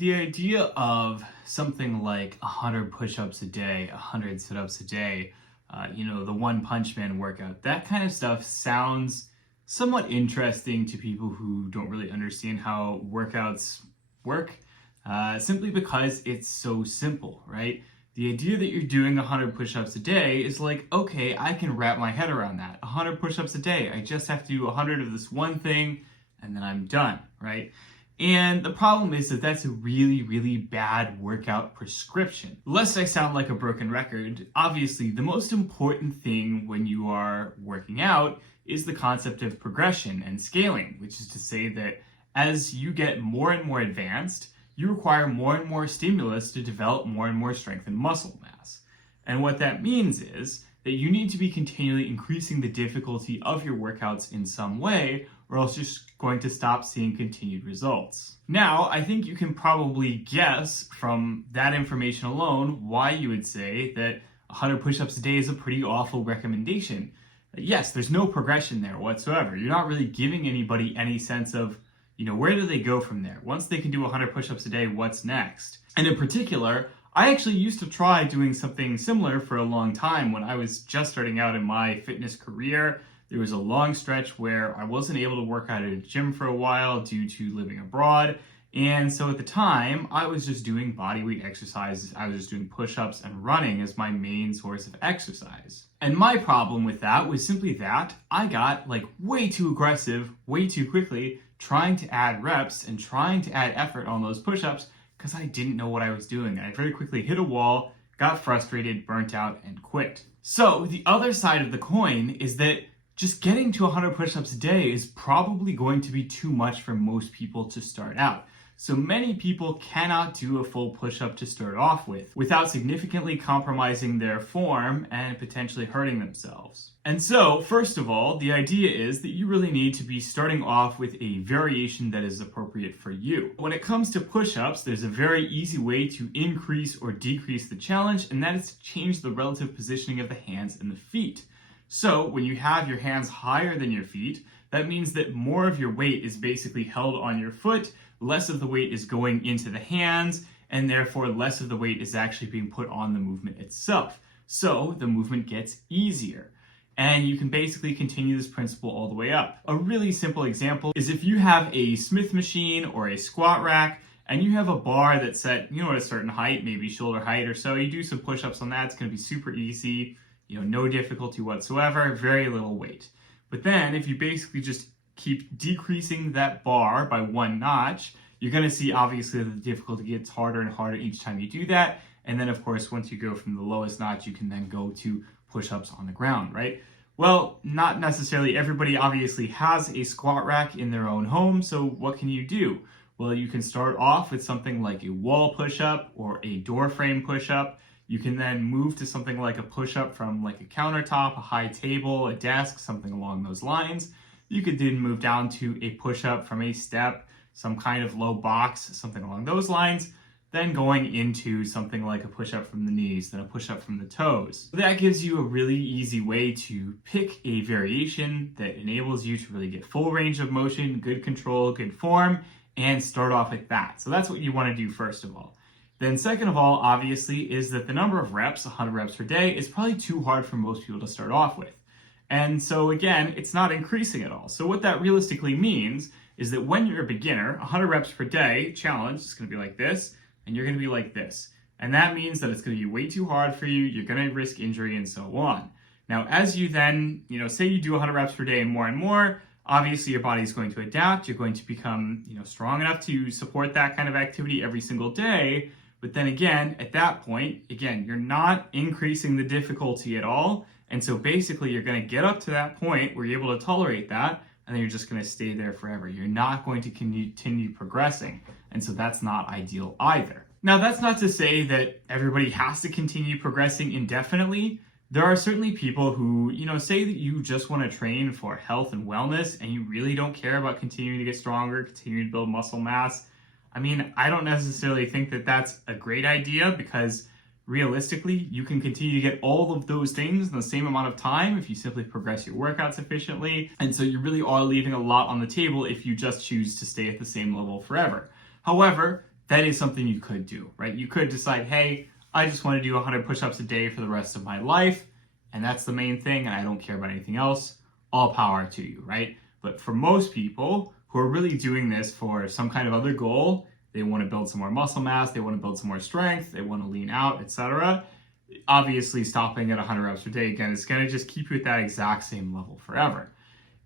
the idea of something like 100 push-ups a day, 100 sit-ups a day, the One Punch Man workout, that kind of stuff sounds somewhat interesting to people who don't really understand how workouts work, simply because it's so simple, right? The idea that you're doing 100 push-ups a day is like, okay, I can wrap my head around that. 100 push-ups a day, I just have to do 100 of this one thing, and then I'm done, right? And the problem is that that's a really, really bad workout prescription. Lest I sound like a broken record, obviously the most important thing when you are working out is the concept of progression and scaling, which is to say that as you get more and more advanced, you require more and more stimulus to develop more and more strength and muscle mass. And what that means is that you need to be continually increasing the difficulty of your workouts in some way, or else you're going to stop seeing continued results. Now, I think you can probably guess from that information alone why you would say that 100 push-ups a day is a pretty awful recommendation. Yes, there's no progression there whatsoever. You're not really giving anybody any sense of, where do they go from there? Once they can do 100 push-ups a day, what's next? And in particular, I actually used to try doing something similar for a long time when I was just starting out in my fitness career. There was a long stretch where I wasn't able to work out at a gym for a while due to living abroad. And so at the time, I was just doing bodyweight exercises. I was just doing push-ups and running as my main source of exercise. And my problem with that was simply that I got way too aggressive, way too quickly, trying to add reps and trying to add effort on those push-ups because I didn't know what I was doing. And I very quickly hit a wall, got frustrated, burnt out, and quit. So the other side of the coin is that just getting to 100 push-ups a day is probably going to be too much for most people to start out. So many people cannot do a full push-up to start off with without significantly compromising their form and potentially hurting themselves. And so, first of all, the idea is that you really need to be starting off with a variation that is appropriate for you. When it comes to push-ups, there's a very easy way to increase or decrease the challenge, and that is to change the relative positioning of the hands and the feet. So when you have your hands higher than your feet, that means that more of your weight is basically held on your foot, less of the weight is going into the hands, and therefore less of the weight is actually being put on the movement itself. So the movement gets easier. And you can basically continue this principle all the way up. A really simple example is if you have a Smith machine or a squat rack, and you have a bar that's set, at a certain height, maybe shoulder height or so, you do some push-ups on that, it's gonna be super easy, no difficulty whatsoever, very little weight. But then if you basically just keep decreasing that bar by one notch, you're going to see obviously that the difficulty gets harder and harder each time you do that. And then of course, once you go from the lowest notch, you can then go to push-ups on the ground, right? Well, not necessarily everybody obviously has a squat rack in their own home. So what can you do? Well, you can start off with something like a wall push-up or a door frame push-up. You can then move to something like a push-up from a countertop, a high table, a desk, something along those lines. You could then move down to a push-up from a step, some kind of low box, something along those lines, then going into something like a push-up from the knees, then a push-up from the toes. That gives you a really easy way to pick a variation that enables you to really get full range of motion, good control, good form, and start off with that. So that's what you want to do first of all. Then second of all, obviously, is that the number of reps, 100 reps per day, is probably too hard for most people to start off with. And so again, it's not increasing at all. So what that realistically means is that when you're a beginner, 100 reps per day challenge is going to be like this, and you're going to be like this. And that means that it's going to be way too hard for you, you're going to risk injury, and so on. Now, as you then, say you do 100 reps per day and more, obviously your body's going to adapt, you're going to become, strong enough to support that kind of activity every single day. But then again, at that point, you're not increasing the difficulty at all. And so basically you're going to get up to that point where you're able to tolerate that, and then you're just going to stay there forever. You're not going to continue progressing. And so that's not ideal either. Now, that's not to say that everybody has to continue progressing indefinitely. There are certainly people who, say that you just want to train for health and wellness, and you really don't care about continuing to get stronger, continuing to build muscle mass. I don't necessarily think that that's a great idea, because realistically, you can continue to get all of those things in the same amount of time if you simply progress your workouts efficiently. And so you really are leaving a lot on the table if you just choose to stay at the same level forever. However, that is something you could do, right? You could decide, hey, I just want to do 100 push-ups a day for the rest of my life, and that's the main thing, and I don't care about anything else. All power to you, right? But for most people who are really doing this for some kind of other goal, they want to build some more muscle mass, they want to build some more strength, they want to lean out, etc. Obviously, stopping at 100 reps per day, again, is going to just keep you at that exact same level forever.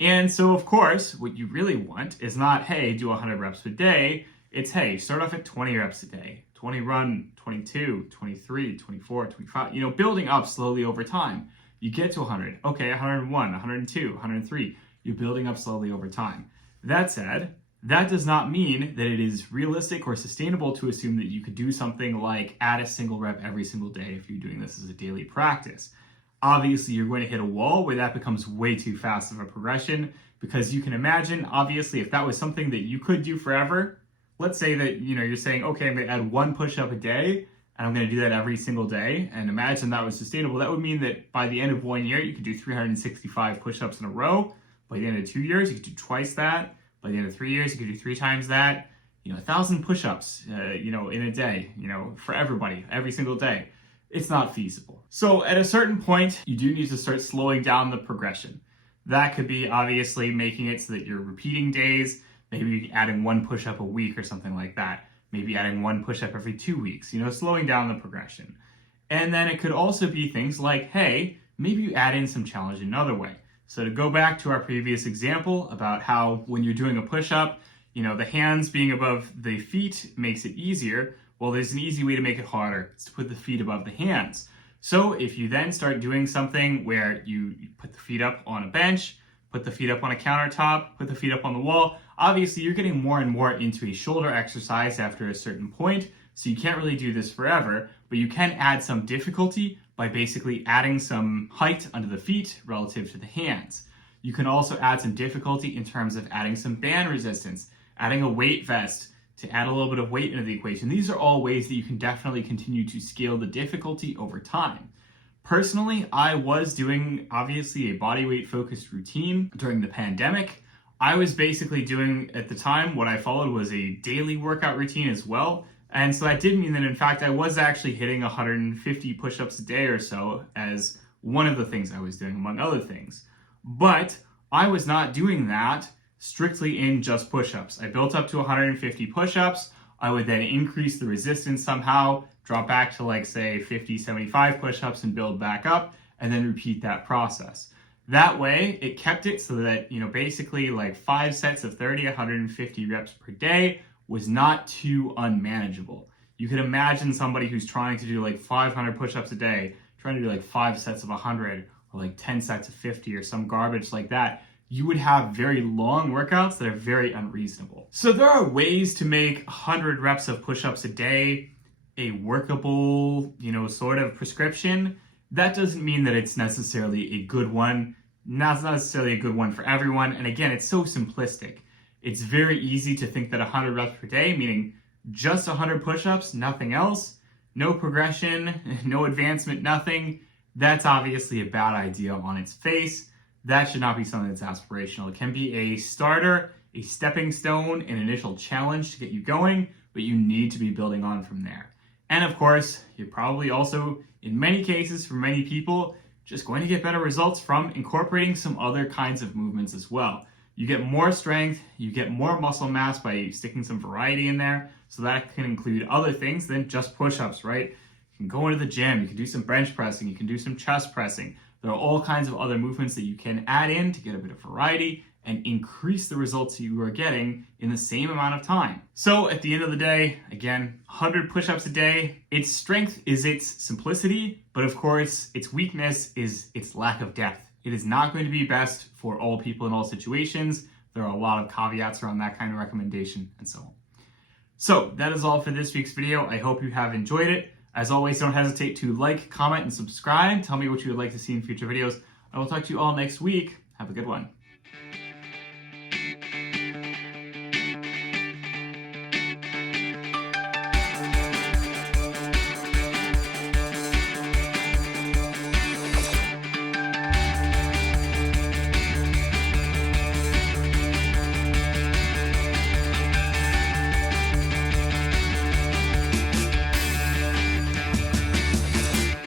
And so, of course, what you really want is not, hey, do 100 reps a day. It's, hey, start off at 20 reps a day, 20 run, 22, 23, 24, 25, building up slowly over time. You get to 100, okay, 101, 102, 103. You're building up slowly over time. That said, that does not mean that it is realistic or sustainable to assume that you could do something like add a single rep every single day if you're doing this as a daily practice. Obviously, you're going to hit a wall where that becomes way too fast of a progression, because you can imagine, obviously, if that was something that you could do forever, let's say that, you're saying, okay, I'm going to add one push-up a day, and I'm going to do that every single day, and imagine that was sustainable. That would mean that by the end of 1 year, you could do 365 push-ups in a row. By the end of 2 years, you could do twice that. By the end of 3 years, you could do 3 times that. 1,000 push-ups, in a day, for everybody, every single day. It's not feasible. So at a certain point, you do need to start slowing down the progression. That could be obviously making it so that you're repeating days, maybe adding 1 push-up a week or something like that. Maybe adding 1 push-up every 2 weeks, slowing down the progression. And then it could also be things like, hey, maybe you add in some challenge in another way. So to go back to our previous example about how when you're doing a push-up, the hands being above the feet makes it easier. Well, there's an easy way to make it harder. It's to put the feet above the hands. So if you then start doing something where you put the feet up on a bench, put the feet up on a countertop, put the feet up on the wall, obviously you're getting more and more into a shoulder exercise after a certain point, so you can't really do this forever, but you can add some difficulty by basically adding some height under the feet relative to the hands. You can also add some difficulty in terms of adding some band resistance, adding a weight vest, to add a little bit of weight into the equation. These are all ways that you can definitely continue to scale the difficulty over time. Personally, I was doing obviously a bodyweight focused routine during the pandemic. I was basically doing at the time what I followed was a daily workout routine as well. And so that did mean that in fact I was actually hitting 150 push-ups a day or so as one of the things I was doing among other things. But I was not doing that strictly in just push-ups. I built up to 150 push-ups. I would then increase the resistance somehow, drop back to like say 50, 75 push-ups and build back up, and then repeat that process. That way, it kept it so that, basically like 5 sets of 30, 150 reps per day was not too unmanageable. You could imagine somebody who's trying to do like 500 push-ups a day, trying to do like 5 sets of 100 or like 10 sets of 50 or some garbage like that. You would have very long workouts that are very unreasonable. So there are ways to make 100 reps of push-ups a day a workable, sort of prescription. That doesn't mean that it's necessarily a good one. Not necessarily a good one for everyone. And again, it's so simplistic. It's very easy to think that 100 reps per day, meaning just 100 push-ups, nothing else, no progression, no advancement, nothing. That's obviously a bad idea on its face. That should not be something that's aspirational. It can be a starter, a stepping stone, an initial challenge to get you going, but you need to be building on from there. And of course, you're probably also, in many cases, for many people, just going to get better results from incorporating some other kinds of movements as well. You get more strength, you get more muscle mass by sticking some variety in there, so that can include other things than just push-ups, right? You can go into the gym, you can do some bench pressing, you can do some chest pressing. There are all kinds of other movements that you can add in to get a bit of variety and increase the results you are getting in the same amount of time. So at the end of the day, again, 100 push-ups a day, its strength is its simplicity, but of course, its weakness is its lack of depth. It is not going to be best for all people in all situations. There are a lot of caveats around that kind of recommendation and so on. So that is all for this week's video. I hope you have enjoyed it. As always, don't hesitate to like, comment, and subscribe. Tell me what you would like to see in future videos. I will talk to you all next week. Have a good one.